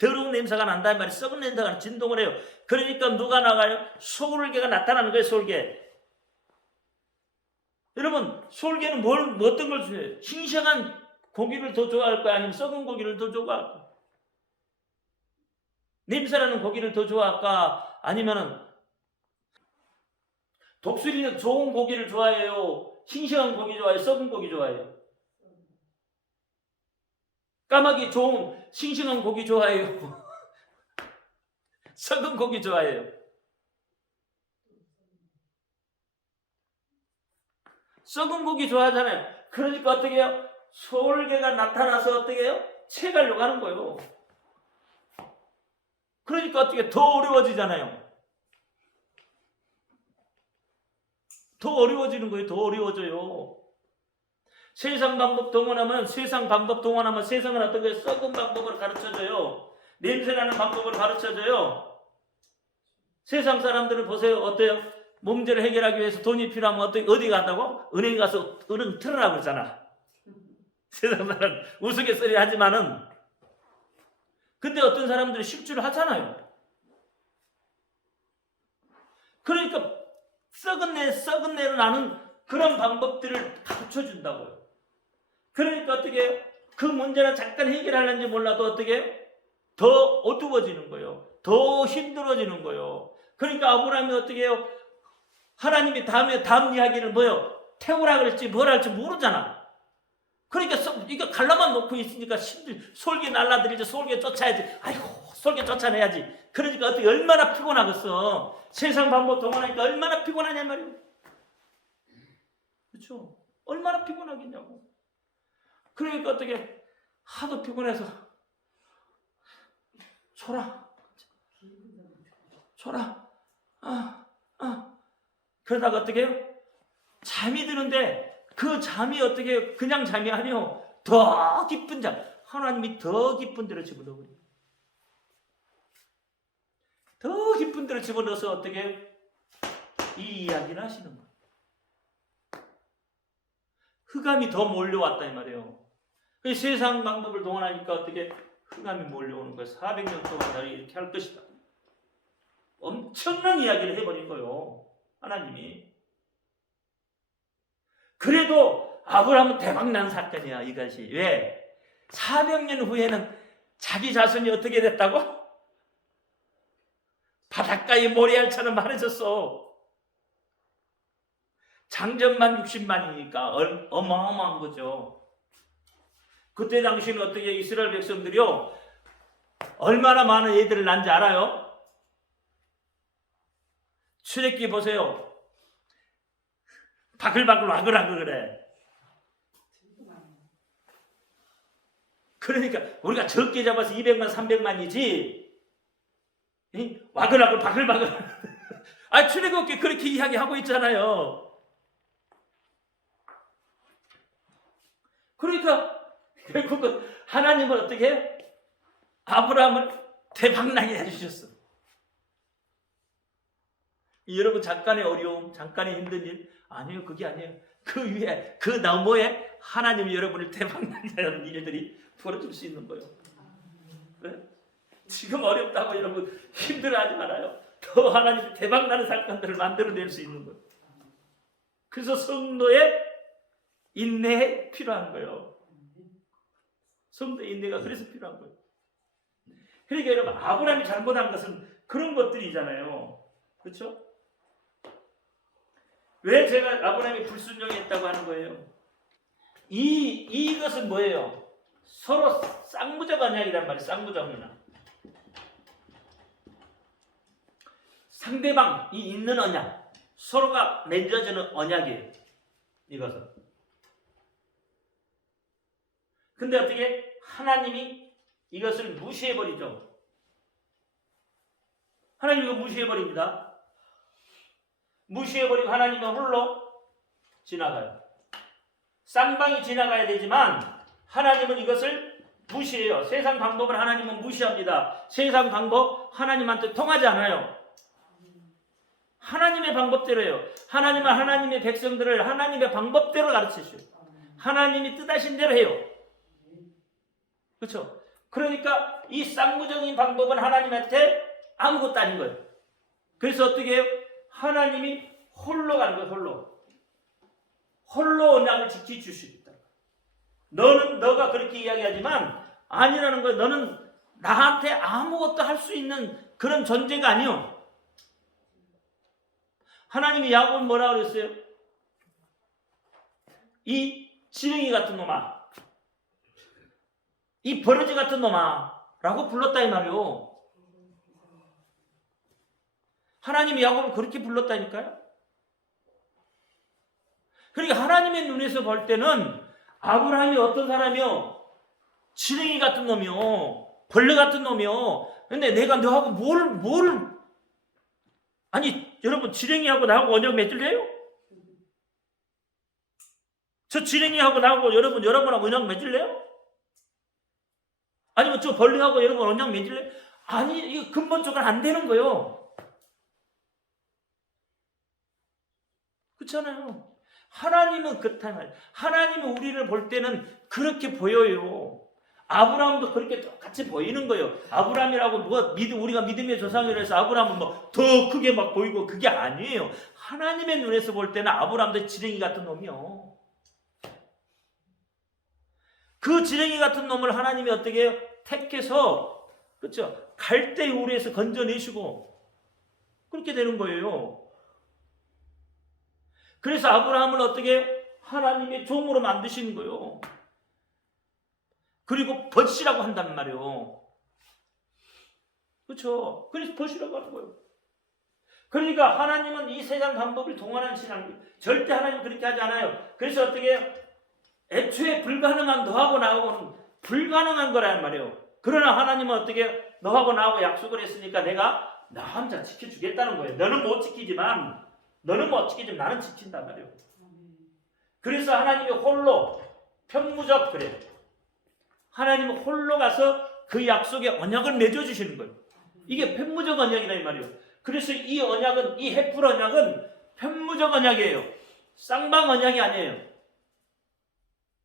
더러운 냄새가 난단 말이에요. 썩은 냄새가 진동을 해요. 그러니까 누가 나가요? 소울개가 나타나는 거예요. 소울개. 여러분 소울개는 어떤 걸 좋아해요? 싱싱한 고기를 더 좋아할까요? 아니면 썩은 고기를 더 좋아할까요? 냄새나는 고기를 더 좋아할까? 아니면은 독수리는 좋은 고기를 좋아해요? 싱싱한 고기 좋아해요? 썩은 고기 좋아해요? 까마귀 좋은 싱싱한 고기 좋아해요? 썩은 고기 좋아해요? 썩은 고기 좋아하잖아요. 그러니까 어떻게 해요? 소울개가 나타나서 어떻게 해요? 채가려고 하는 거예요. 그러니까 어떻게 더 어려워지잖아요. 더 어려워지는 거예요. 더 어려워져요. 세상 방법 동원하면 세상은 어떤 거예요? 썩은 방법을 가르쳐줘요. 냄새나는 방법을 가르쳐줘요. 세상 사람들을 보세요. 어때요? 문제를 해결하기 위해서 돈이 필요하면 어디 간다고? 은행 가서 은행 틀으라고 그러잖아. 세상 사람 우스갯소리 하지만은 근데 어떤 사람들이 실수를 하잖아요. 그러니까 썩은 내로 나는 그런 방법들을 가르쳐준다고요. 그러니까 어떻게 해요? 그 문제는 잠깐 해결하려는지 몰라도 어떻게 해요? 더 어두워지는 거예요. 더 힘들어지는 거예요. 그러니까 아브라함이 어떻게 해요? 하나님이 다음 이야기는 뭐예요? 태우라 그랬지 뭘 할지 모르잖아. 그러니까 이거 갈라만 놓고 있으니까 솔개 날라들이지 솔개 쫓아야지. 아이고 솔개 쫓아내야지. 그러니까 어떻게 얼마나 피곤하겠어. 세상 방법 동원하니까 얼마나 피곤하냐 말이에요. 그렇죠? 얼마나 피곤하겠냐고. 그러니까 어떻게 하도 피곤해서 초라 그러다가 어떻게 해요? 잠이 드는데 그 잠이 어떻게 해요? 그냥 잠이 아니요. 더 깊은 잠. 하나님이 더 깊은 데로 집어넣어요. 더 깊은 데로 집어넣어서 어떻게 해요? 이 이야기를 하시는 거예요. 흑암이 더 몰려왔다 이 말이에요. 세상 방법을 동원하니까 어떻게 흑암이 몰려오는 거예요. 400년 동안 나를 이렇게 할 것이다. 엄청난 이야기를 해버린 거예요. 하나님이. 그래도 아브라함은 대박난 사건이야 이것이. 왜? 400년 후에는 자기 자손이 어떻게 됐다고? 바닷가의 모래알처럼 많아졌어. 장전만 60만이니까 어마어마한 거죠. 그때 당시는 어떻게 이스라엘 백성들이요, 얼마나 많은 애들을 낳는지 알아요? 출애굽기 보세요. 바글바글 와글와글해. 그러니까 우리가 적게 잡아서 200만 300만이지 와글와글 바글바글 출애굽기 그렇게 이야기하고 있잖아요. 그러니까 결국은 하나님은 어떻게 해요? 아브라함을 대박나게 해주셨어. 여러분 잠깐의 어려움, 잠깐의 힘든 일 아니에요. 그게 아니에요. 그 위에, 그 너머에 하나님이 여러분을 대박나게 하는 일들이 벌어질 수 있는 거예요. 그래? 지금 어렵다고 여러분 힘들어하지 말아요. 더 하나님이 대박나는 사건들을 만들어낼 수 있는 거예요. 그래서 성도의 인내에 필요한 거예요. 성도의 인내가 그래서 필요한 거예요. 그러니까 여러분 아브라함이 잘못한 것은 그런 것들이잖아요. 그렇죠? 왜 제가 아브라함이 불순종했다고 하는 거예요? 이것은 뭐예요? 서로 쌍무적 언약이란 말이에요. 쌍무적 언약. 상대방이 있는 언약, 서로가 맺어지는 언약이에요. 이것은. 근데 어떻게 하나님이 이것을 무시해버리죠. 하나님 이거 무시해버립니다. 무시해버리고 하나님은 홀로 지나가요. 쌍방이 지나가야 되지만 하나님은 이것을 무시해요. 세상 방법을 하나님은 무시합니다. 세상 방법 하나님한테 통하지 않아요. 하나님의 방법대로예요. 하나님은 하나님의 백성들을 하나님의 방법대로 가르치시오. 하나님이 뜻하신 대로 해요. 그렇죠? 그러니까 이 쌍무적인 방법은 하나님한테 아무것도 아닌 거예요. 그래서 어떻게 해요? 하나님이 홀로 가는 거예요. 홀로 언약을 지켜주시겠다. 너가 그렇게 이야기하지만 아니라는 거예요. 너는 나한테 아무것도 할 수 있는 그런 존재가 아니요. 하나님이 야곱은 뭐라 그랬어요? 이 지렁이 같은 놈아, 이 버러지 같은 놈아 라고 불렀다 이 말이요. 하나님이 야곱을 그렇게 불렀다니까요. 그러니까 하나님의 눈에서 볼 때는 아브라함이 어떤 사람이요? 지렁이 같은 놈이요. 벌레 같은 놈이요. 근데 내가 너하고 아니 여러분 지렁이하고 나하고 언약 맺을래요? 저 지렁이하고 나하고 여러분하고 언약 맺을래요? 아니면 저 벌레하고 여러분 언약 맺을래요? 아니 이거 근본적으로 안 되는 거예요. 그렇잖아요. 하나님은 그렇단 말이에요. 하나님은 우리를 볼 때는 그렇게 보여요. 아브라함도 그렇게 똑같이 보이는 거예요. 아브라함이라고 우리가 믿음의 조상이라 해서 아브라함은 더 크게 막 보이고 그게 아니에요. 하나님의 눈에서 볼 때는 아브라함도 지렁이 같은 놈이요. 그 지렁이 같은 놈을 하나님이 어떻게 해요? 택해서 그렇죠? 갈대 우리에서 건져내시고 그렇게 되는 거예요. 그래서 아브라함을 어떻게 하나님의 종으로 만드시는 거예요. 그리고 벗이라고 한단 말이에요. 그렇죠? 그래서 벗이라고 하는 거예요. 그러니까 하나님은 이 세상 방법을 동원하는 신앙 절대 하나님 그렇게 하지 않아요. 그래서 어떻게 애초에 불가능한 너하고 나하고는 불가능한 거란 말이에요. 그러나 하나님은 어떻게 너하고 나하고 약속을 했으니까 내가 나 혼자 지켜주겠다는 거예요. 너는 못 지키지만 나는 지킨단 말이에요. 그래서 하나님이 홀로 편무적 그래요. 하나님은 홀로 가서 그 약속의 언약을 맺어주시는 거예요. 이게 편무적 언약이라 이 말이에요. 그래서 이 언약은 이 헷불 언약은 편무적 언약이에요. 쌍방 언약이 아니에요.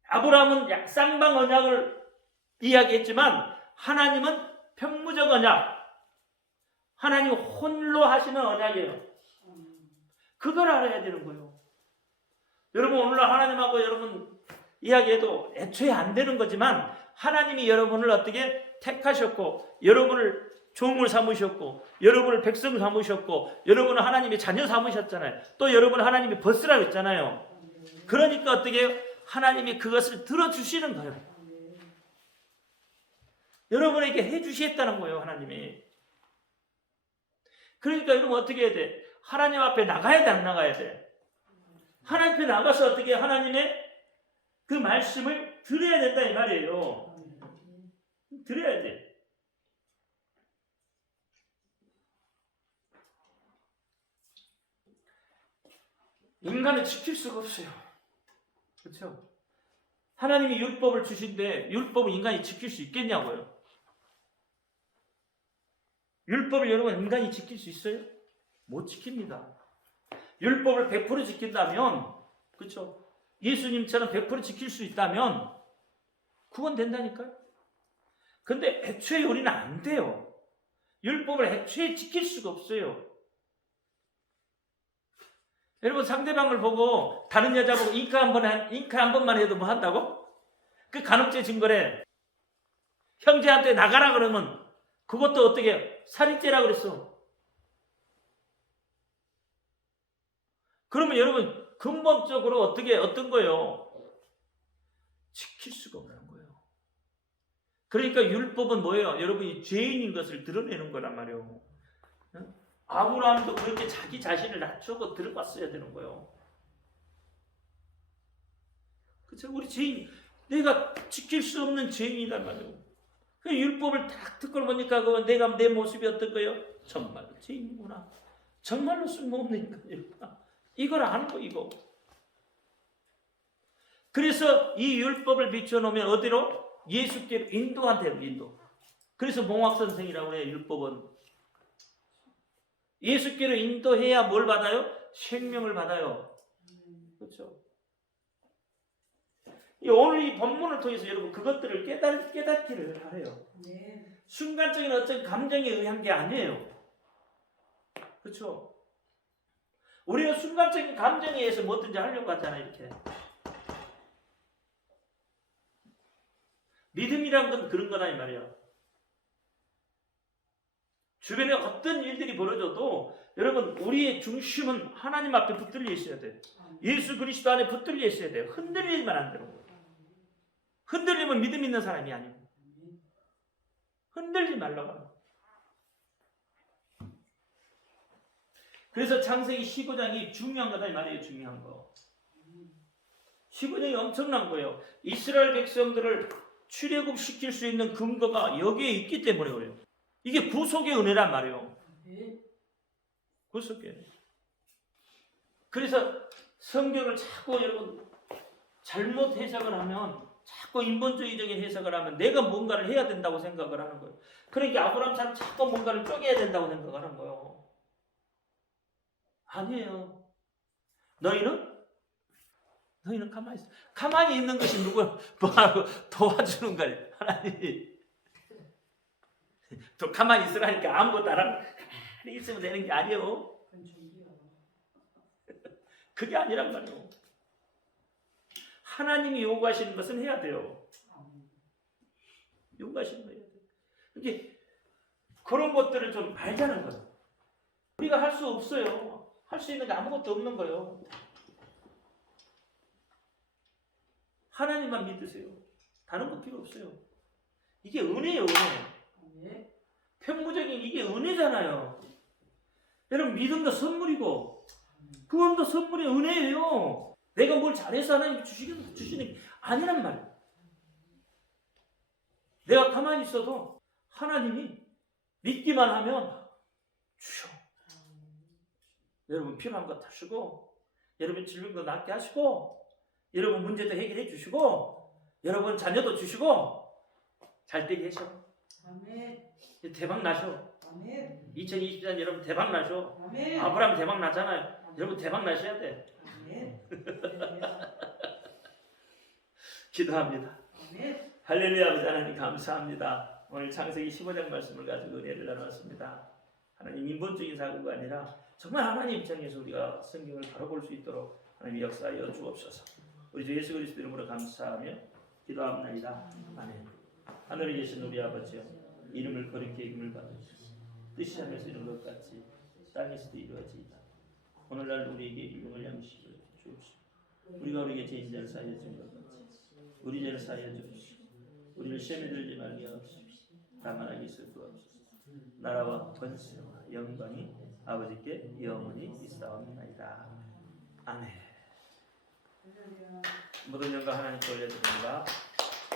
아브라함은 쌍방 언약을 이야기했지만 하나님은 편무적 언약. 하나님은 홀로 하시는 언약이에요. 그걸 알아야 되는 거예요. 여러분 오늘날 하나님하고 여러분 이야기해도 애초에 안 되는 거지만 하나님이 여러분을 어떻게 택하셨고 여러분을 종을 삼으셨고 여러분을 백성 삼으셨고 여러분은 하나님의 자녀 삼으셨잖아요. 또 여러분은 하나님의 벗으라고 했잖아요. 그러니까 어떻게 해요? 하나님이 그것을 들어주시는 거예요. 여러분에게 해주시겠다는 거예요. 하나님이. 그러니까 여러분 어떻게 해야 돼? 하나님 앞에 나가야 돼, 안 나가야 돼? 하나님 앞에 나가서 어떻게 하나님의 그 말씀을 들어야 된다 이 말이에요. 들어야 돼. 인간은 지킬 수가 없어요. 그렇죠? 하나님이 율법을 주신데 율법을 인간이 지킬 수 있겠냐고요? 율법을 여러분 인간이 지킬 수 있어요? 못 지킵니다. 율법을 100% 지킨다면, 그렇죠? 예수님처럼 100% 지킬 수 있다면 구원된다니까요. 근데 애초에 우리는 안 돼요. 율법을 애초에 지킬 수가 없어요. 여러분 상대방을 보고 다른 여자 보고 잉크 한 번만 해도 뭐 한다고? 그 간혹죄 증거래. 형제한테 나가라 그러면 그것도 어떻게 살인죄라 그랬어. 그러면 여러분 근본적으로 어떤 거예요? 지킬 수가 없는 거예요. 그러니까 율법은 뭐예요? 여러분이 죄인인 것을 드러내는 거란 말이에요. 아브라함도 그렇게 자기 자신을 낮추고 들어갔어야 되는 거예요. 그렇죠? 우리 죄인, 내가 지킬 수 없는 죄인이란 말이에요. 그 율법을 딱 듣고 보니까 내가 내 모습이 어떤 거예요? 정말로 죄인이구나. 정말로 쓸모없는 인간이구나. 이걸 아는 거 이거. 그래서 이 율법을 비춰놓으면 어디로? 예수께로 인도한대요. 인도. 그래서 몽학 선생이라고 해요. 율법은. 예수께로 인도해야 뭘 받아요? 생명을 받아요. 그렇죠? 오늘 이 본문을 통해서 여러분 그것들을 깨닫기를 바래요. 순간적인 어떤 감정에 의한 게 아니에요. 그렇죠? 우리는 순간적인 감정에 의해서 뭐든지 하려고 하잖아요. 이렇게. 믿음이란 건 그런 거다 이 말이야. 주변에 어떤 일들이 벌어져도 여러분 우리의 중심은 하나님 앞에 붙들려 있어야 돼요. 예수 그리스도 안에 붙들려 있어야 돼요. 흔들리면 안 되는 거예요. 흔들리면 믿음 있는 사람이 아니고 흔들리지 말라고 하는 거예요. 그래서 창세기 15장이 중요한 거다 이 말이에요. 중요한 거. 15장이 엄청난 거예요. 이스라엘 백성들을 출애굽시킬 수 있는 근거가 여기에 있기 때문에 그래요. 이게 구속의 은혜란 말이에요. 구속의 은혜. 그래서 성경을 자꾸 여러분 잘못 해석을 하면 자꾸 인본주의적인 해석을 하면 내가 뭔가를 해야 된다고 생각을 하는 거예요. 그러니까 아브라함처럼 자꾸 뭔가를 쪼개야 된다고 생각을 하는 거예요. 아니에요. 너희는 가만히 있어. 가만히 있는 것이 누구야? 뭐하고 도와주는 거예요. 하나님이. 또 가만히 있으라니까 아무것도 안 하고 가만히 있으면 되는 게 아니에요. 그게 아니란 말이에요. 하나님이 요구하시는 것은 해야 돼요. 요구하시는 거 해야 돼요. 이렇게 그런 것들을 좀 알자는 거예요. 우리가 할 수 없어요. 할 수 있는 게 아무것도 없는 거예요. 하나님만 믿으세요. 다른 거 필요 없어요. 이게 은혜예요, 은혜. 편무적인 이게 은혜잖아요. 여러분 믿음도 선물이고 구원도 선물의 은혜예요. 내가 뭘 잘해서 하나님 주시는 게 아니란 말이에요. 내가 가만히 있어도 하나님이 믿기만 하면 주셔. 여러분 필요한 거 다 주고 여러분 질병도 낫게 하시고 여러분 문제도 해결해 주시고 여러분 자녀도 주시고 잘 되게 하셔. 아멘. 대박 나셔. 아멘. 2020년 여러분 대박 나셔. 아멘. 아브라함 대박 나잖아요. 아멘. 여러분 대박 나셔야 돼. 아멘. 기도합니다. 아멘. 할렐루야. 아버지 하나님 감사합니다. 오늘 창세기 15장 말씀을 가지고 은혜를 나눴습니다. 하나님 인본적인 사고가 아니라 정말 하나님 입장에서 우리가 성경을 바로 볼 수 있도록 하나님 역사하여 주옵소서. 우리 주 예수 그리스도 이름으로 감사하며 기도합니다. 아멘. 하늘에 계신 우리 아버지여 이름을 거룩히 여김을 받으시옵소서. 뜻이 하면서 이런 것 같이 땅에서도 이루어지이다. 오늘날 우리에게 일용할 양식을 주옵시오. 우리가 우리에게 죄인자를 사하여 준 것 같이 우리 죄를 사하여 주옵시오. 우리를 시험에 들지 말게 하옵시오. 다만 악에 있을 수 없소서. 나라와 권세와 영광이 아버지께 영원히 있사옵나이다. 아멘. 모든 영광 하나님께 올려드립니다.